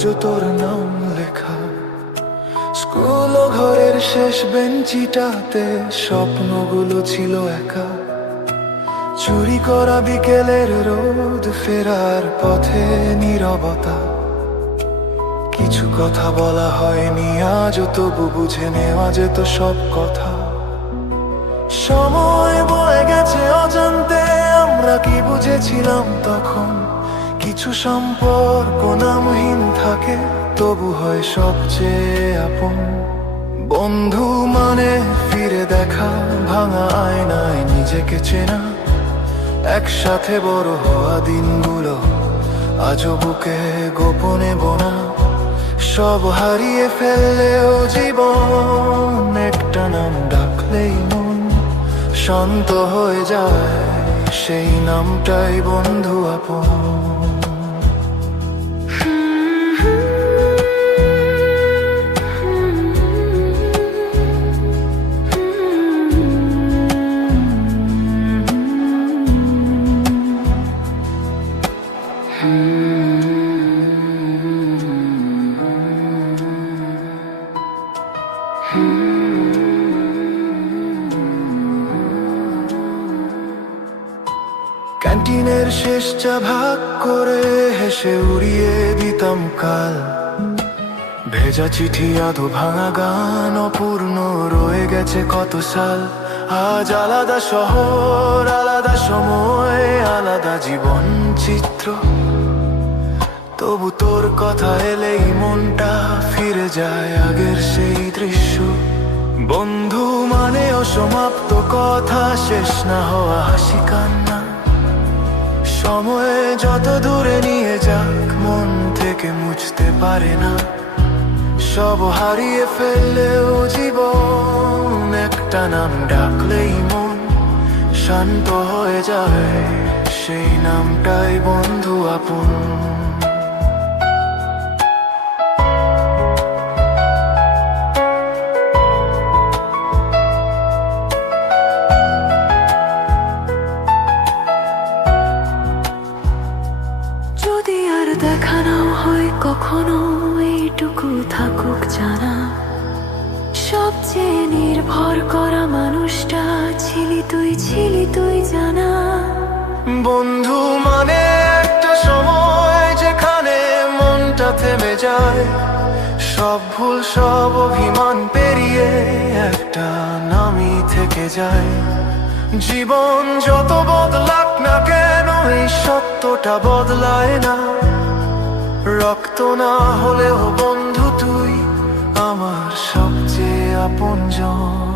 আজও তোর নাম লেখা। স্কুল ও ঘরের শেষ বেঞ্চিটাতে স্বপ্নগুলো ছিল একা। চুরি করা বিকেলের রোদ, ফেরার পথে নীরবতা। কিছু কথা বলা হয়নি আজও, তবু বুঝে নেওয়া যেত সব কথা। সময় বয়ে গেছে অজান্তে, আমরা কি বুঝেছিলাম তখন? কিছু সম্পর্ক নামহীন থাকে, তবু হয় সবচেয়ে আপন। বন্ধু মানে ফিরে দেখা, ভাঙা আয়নায় নিজেকে চেনা। একসাথে বড় হওয়া দিনগুলো আজও বুকে গোপনে বোনা। সব হারিয়ে ফেললেও জীবন একটা নাম ডাকলেই মন শান্ত হয়ে যায়, সেই নামটাই বন্ধু আপন। ক্যান্টিনের শেষ চা ভাগ করে হেসে উড়িয়ে দিতাম কাল। ভেজা চিঠি, আধো ভাঙা গান, অপূর্ণ রয়ে গেছে কত সাল। আজ আলাদা শহর, আলাদা সময়, আলাদা জীবন চিত্র। তবু তোর কথা এলেই মনটা ফিরে যায় আগের সেই দৃশ্য। বন্ধু মানে অসমাপ্ত কথা, শেষ না হওয়া হাসি কান্না। সময়ে যত দূরে নিয়ে যাক, মন থেকে মুছতে পারে না। সব হারিয়ে ফেললেও জীবন একটা নাম ডাকলেই মন শান্ত হয়ে যায়, সেই নামটাই বন্ধু আপন। যদি আর দেখা নাও হয় কখনো, এইটুকু থাকুক জানা, সবচেয়ে নির্ভর করা মানুষটা ছিলি তুই জানা। বন্ধু মানে একটা সময় যেখানে মনটা থেমে যায়, সব ভুল সব অভিমান পেরিয়ে একটা নামই থেকে যায়। জীবন যত বদলাক না কেন, এই সত্যটা বদলায় না। রক্ত না হলেও বন্ধু তুই আমার সবচেয়ে আপনজন।